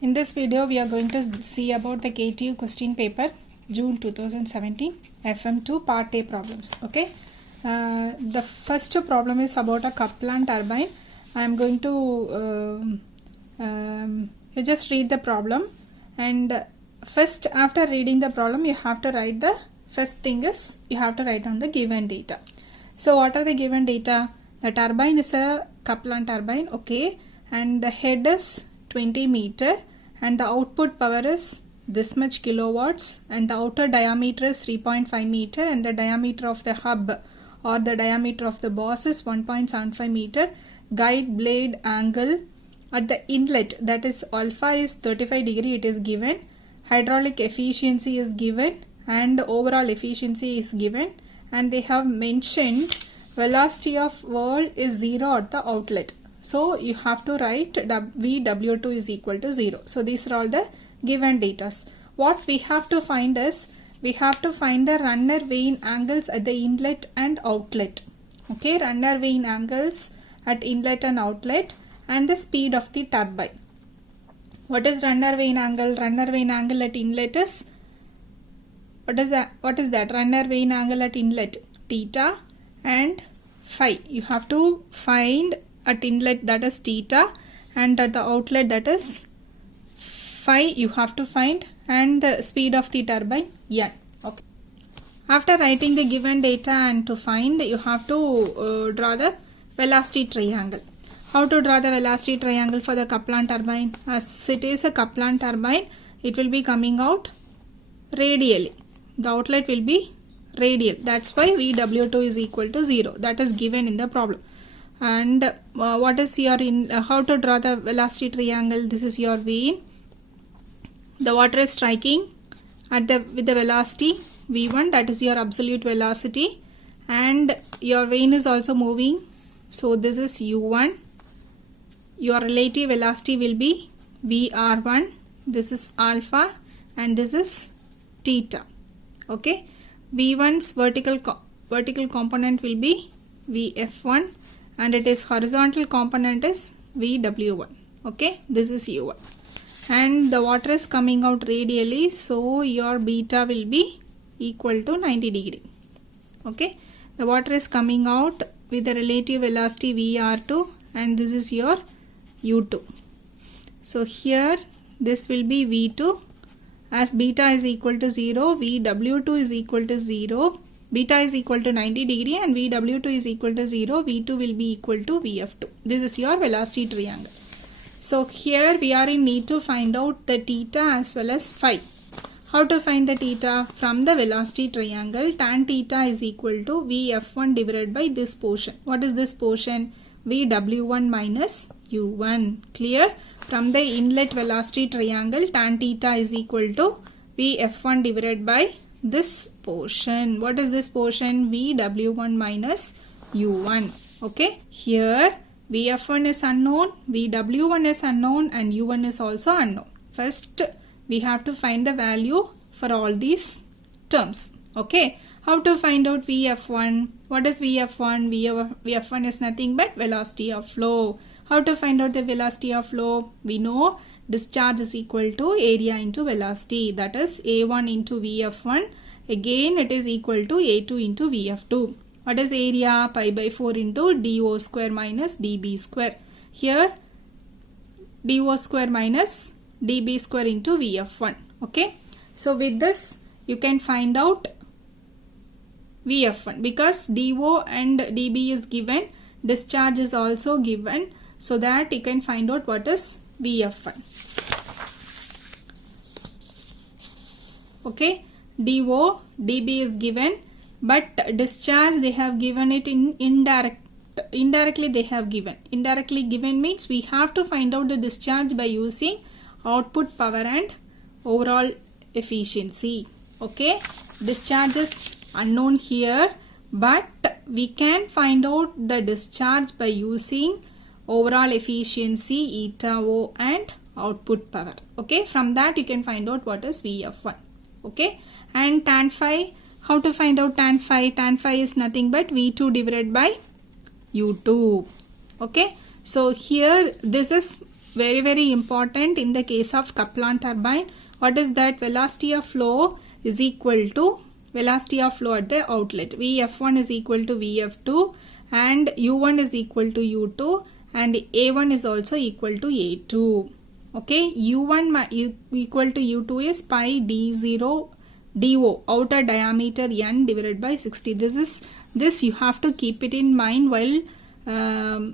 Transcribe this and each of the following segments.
In this video, we are going to see about the KTU question paper, June 2017, FM2 Part A problems. Okay. The first problem is about a Kaplan turbine. I am going to you just read the problem, and first after reading the problem, you have to write the first thing is you have to write down the given data. So what are the given data? The turbine is a Kaplan turbine, okay, and the head is 20 meter and the output power is this much kilowatts, and the outer diameter is 3.5 meter, and the diameter of the hub or the diameter of the boss is 1.75 meter. Guide blade angle at the inlet, that is alpha, is 35 degree, it is given. Hydraulic efficiency is given and overall efficiency is given, and they have mentioned velocity of whirl is 0 at the outlet. So you have to write VW2 is equal to 0. So these are all the given data. What we have to find is, we have to find the runner vane angles at the inlet and outlet. Okay, runner vane angles at inlet and outlet, and the speed of the turbine. What is runner vane angle? Runner vane angle at inlet is, what is that? Runner vane angle at inlet, theta and phi. You have to find at inlet, that is theta, and at the outlet, that is phi, you have to find, and the speed of the turbine n. Okay. After writing the given data and to find, you have to draw the velocity triangle. How to draw the velocity triangle for the Kaplan turbine? As it is a Kaplan turbine, it will be coming out radially. The outlet will be radial. That's why VW2 is equal to 0. That is given in the problem. And what is your how to draw the velocity triangle? This is your vane. The water is striking at with the velocity v1, that is your absolute velocity, and your vane is also moving. So this is u1. Your relative velocity will be vr1. This is alpha and this is theta. Okay. v1's vertical component will be vf1, and it is horizontal component is vw1. Okay, this is u1, and the water is coming out radially, so your beta will be equal to 90 degree. Okay, the water is coming out with the relative velocity vr2, and this is your u2. So here this will be v2. As beta is equal to 0, vw2 is equal to 0. Beta is equal to 90 degree and VW2 is equal to 0. V2 will be equal to VF2. This is your velocity triangle. So here we are in need to find out the theta as well as phi. How to find the theta? From the velocity triangle, tan theta is equal to Vf1 divided by this portion. What is this portion? Vw1 minus u1. Clear? From the inlet velocity triangle, tan theta is equal to Vf1 divided by this portion. What is this portion? Vw1 minus u1. Okay, here Vf1 is unknown, Vw1 is unknown, and u1 is also unknown. First we have to find the value for all these terms. Okay, how to find out Vf1? What is Vf1? Vf1 is nothing but velocity of flow. How to find out the velocity of flow? We know discharge is equal to area into velocity, that is A1 into Vf1. Again it is equal to A2 into Vf2. What is area? Pi by 4 into dO square minus dB square. Here dO square minus dB square into Vf1. Okay. So with this you can find out Vf1, because dO and dB is given, discharge is also given, so that you can find out what is Vf1. Okay, dO, dB is given, but discharge they have given it in indirectly they have given. Indirectly given means we have to find out the discharge by using output power and overall efficiency. Okay, discharge is unknown here, but we can find out the discharge by using overall efficiency, eta O, and output power. Okay, from that you can find out what is Vf1. Okay, and tan phi, how to find out tan phi? Tan phi is nothing but V2 divided by U2. Okay, so here this is very important in the case of Kaplan turbine. What is that? Velocity of flow is equal to velocity of flow at the outlet. Vf1 is equal to Vf2 and U1 is equal to U2 and A1 is also equal to A2. Okay, U1 equal to U2 is pi D0 DO, outer diameter N divided by 60. This you have to keep it in mind while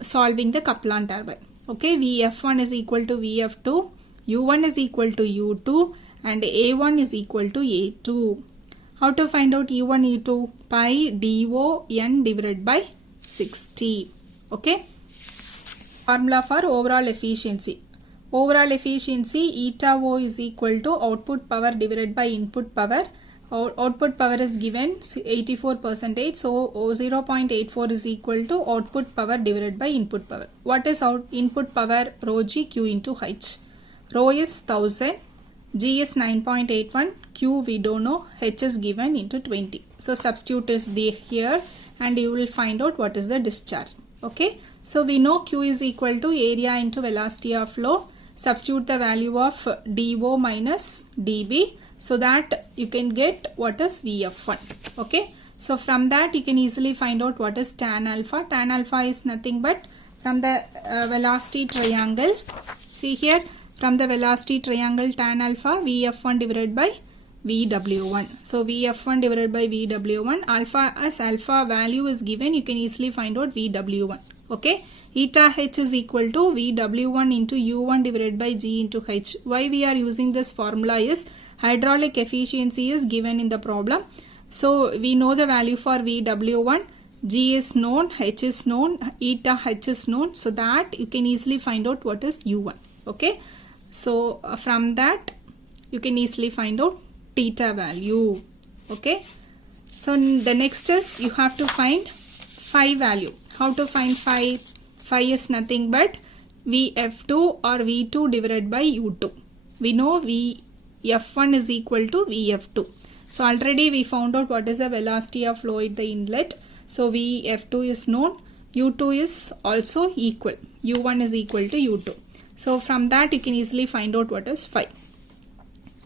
solving the Kaplan turbine. Okay, Vf1 is equal to Vf2, U1 is equal to U2 and A1 is equal to A2. How to find out U1, U2? Pi DO N divided by 60. Okay. Formula for overall efficiency. Overall efficiency eta O is equal to output power divided by input power. Output power is given 84%, so 0.84 is equal to output power divided by input power. What is input power? Rho G Q into H. Rho is 1000, G is 9.81, Q we don't know, H is given into 20. So substitute is here and you will find out what is the discharge. Okay, so we know Q is equal to area into velocity of flow. Substitute the value of dO minus dB so that you can get what is Vf1. Okay, so from that you can easily find out what is tan alpha. Tan alpha is nothing but from the velocity triangle. See here, from the velocity triangle tan alpha, Vf1 divided by Vw1. So Vf1 divided by Vw1, alpha as alpha value is given, you can easily find out Vw1. Okay, eta H is equal to Vw1 into U1 divided by G into H. Why we are using this formula is hydraulic efficiency is given in the problem. So we know the value for Vw1, G is known, H is known, eta H is known, so that you can easily find out what is U1. Okay, so from that you can easily find out theta value. Okay, so the next is you have to find phi value. How to find phi? Phi is nothing but Vf2 or V2 divided by U2. We know Vf1 is equal to Vf2. So already we found out what is the velocity of flow at the inlet. So Vf2 is known, U2 is also equal, U1 is equal to U2. So from that you can easily find out what is phi.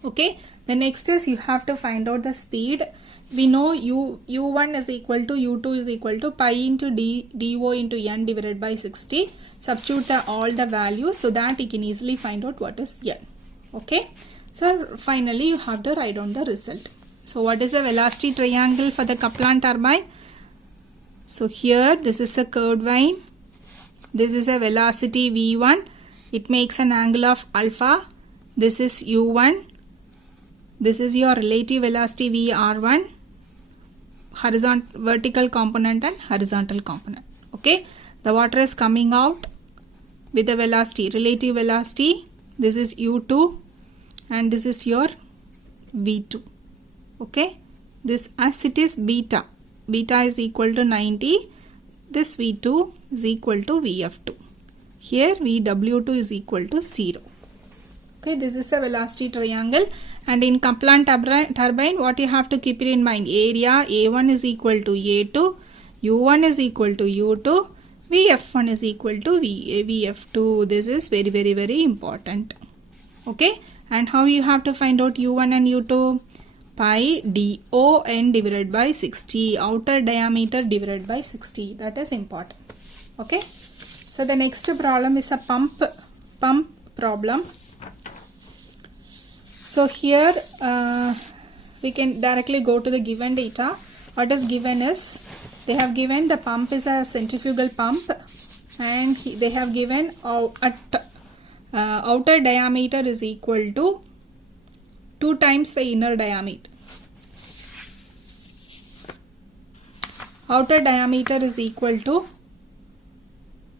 Okay, the next is you have to find out the speed. We know U1 is equal to U2 is equal to pi into dO into N divided by 60. Substitute all the values so that you can easily find out what is N. Okay, so finally you have to write down the result. So what is the velocity triangle for the Kaplan turbine? So here this is a curved line. This is a velocity V1. It makes an angle of alpha. This is U1. This is your relative velocity VR1. Vertical component and horizontal component. Okay, the water is coming out with the velocity, relative velocity. This is U2 and this is your V2. Okay, this as it is beta is equal to 90, this V2 is equal to Vf2. Here Vw2 is equal to 0. Okay, this is the velocity triangle. And in Kaplan turbine, what you have to keep it in mind? Area A1 is equal to A2, U1 is equal to U2, Vf1 is equal to Vf2. This is very important. Okay, and how you have to find out U1 and U2? Pi dO N divided by 60, outer diameter divided by 60. That is important. Okay, so the next problem is a pump problem. So here we can directly go to the given data. What is given is they have given the pump is a centrifugal pump and they have given outer diameter is equal to 2 times the inner diameter. Outer diameter is equal to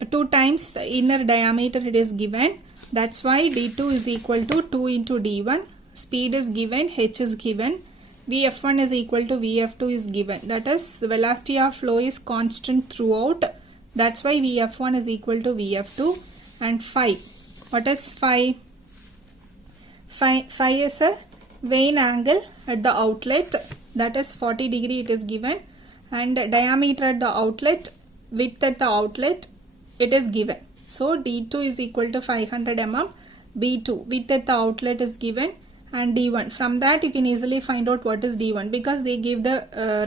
2 times the inner diameter it is given. That's why D2 is equal to 2 into D1. Speed is given, H is given, Vf1 is equal to Vf2 is given. That is, the velocity of flow is constant throughout. That's why Vf1 is equal to Vf2. And phi. What is phi? Phi is a vane angle at the outlet. That is 40 degree it is given. And diameter at the outlet, width at the outlet, it is given. So D2 is equal to 500 mm, B2 width at the outlet is given, and D1. From that you can easily find out what is D1 because they give the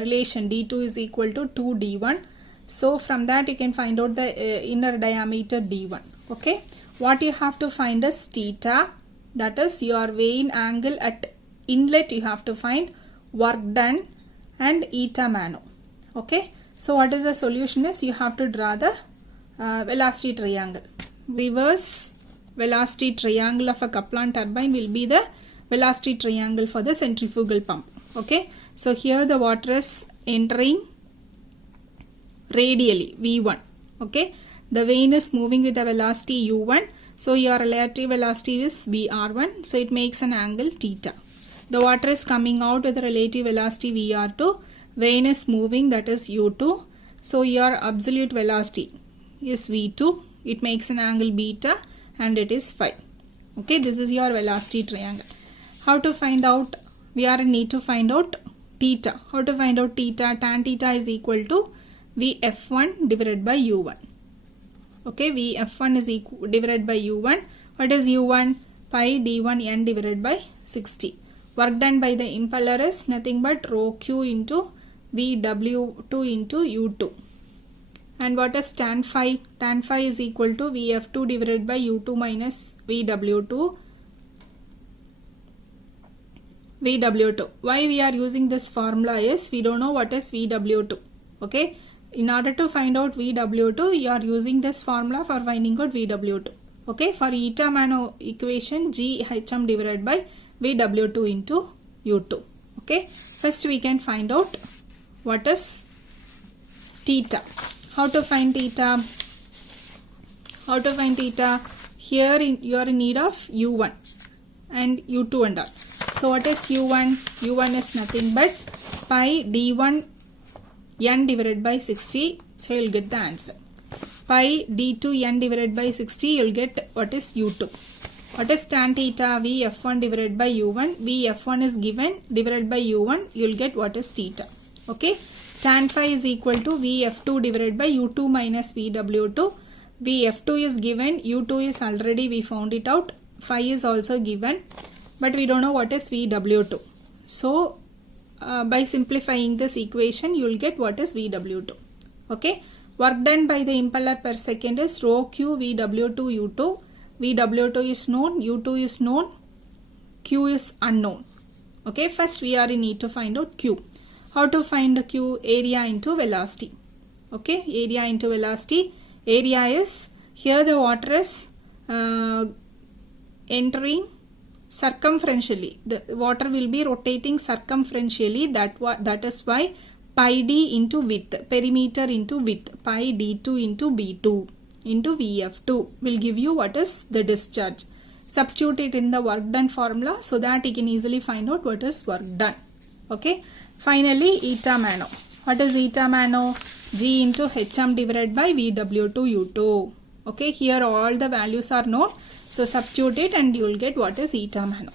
relation D2 is equal to 2D1. So from that you can find out the inner diameter D1. Okay, what you have to find is theta, that is your weighing angle at inlet you have to find, work done, and eta mano. Okay, so what is the solution is you have to draw the velocity triangle. Reverse velocity triangle of a Kaplan turbine will be the velocity triangle for the centrifugal pump. Okay, so here the water is entering radially V1. Okay, the vane is moving with the velocity U1, so your relative velocity is VR1, so it makes an angle theta. The water is coming out with the relative velocity VR2, vane is moving, that is U2, so your absolute velocity is V2, it makes an angle beta and it is phi. Okay, this is your velocity triangle. How to find out? We are need to find out theta. How to find out theta? Tan theta is equal to Vf1 divided by U1. Okay, Vf1 is divided by U1. What is U1? Pi d1 n divided by 60. Work done by the impeller is nothing but rho q into Vw2 into U2. And what is tan phi? Tan phi is equal to Vf2 divided by U2 minus Vw2. Why we are using this formula is we don't know what is Vw2. Okay, in order to find out Vw2 you are using this formula for finding out Vw2. Okay, for eta mano equation GHM divided by Vw2 into U2. Okay, first we can find out what is theta. How to find theta? How to find theta? Here you are in need of U1 and U2 and all. So what is U1? U1 is nothing but pi d1 n divided by 60. So you will get the answer. Pi d2 n divided by 60, you will get what is U2. What is tan theta? Vf1 divided by U1. Vf1 is given divided by U1, you will get what is theta. Okay. Tan phi is equal to Vf2 divided by U2 minus Vw2. Vf2 is given, U2 is already we found it out, phi is also given, but we don't know what is Vw2. So by simplifying this equation you will get what is Vw2. Okay, work done by the impeller per second is rho q Vw2 U2. Vw2 is known, U2 is known, q is unknown. Okay, first we are in need to find out q. How to find q? Area into velocity. Okay, area into velocity. Area is, here the water is entering circumferentially. The water will be rotating circumferentially. That is why pi d into width, perimeter into width, pi d2 into b2 into Vf2 will give you what is the discharge. Substitute it in the work done formula so that you can easily find out what is work done. Okay. Finally, eta mano. What is eta mano? G into Hm divided by Vw2 U2. Okay, here all the values are known. So substitute it and you will get what is eta mano.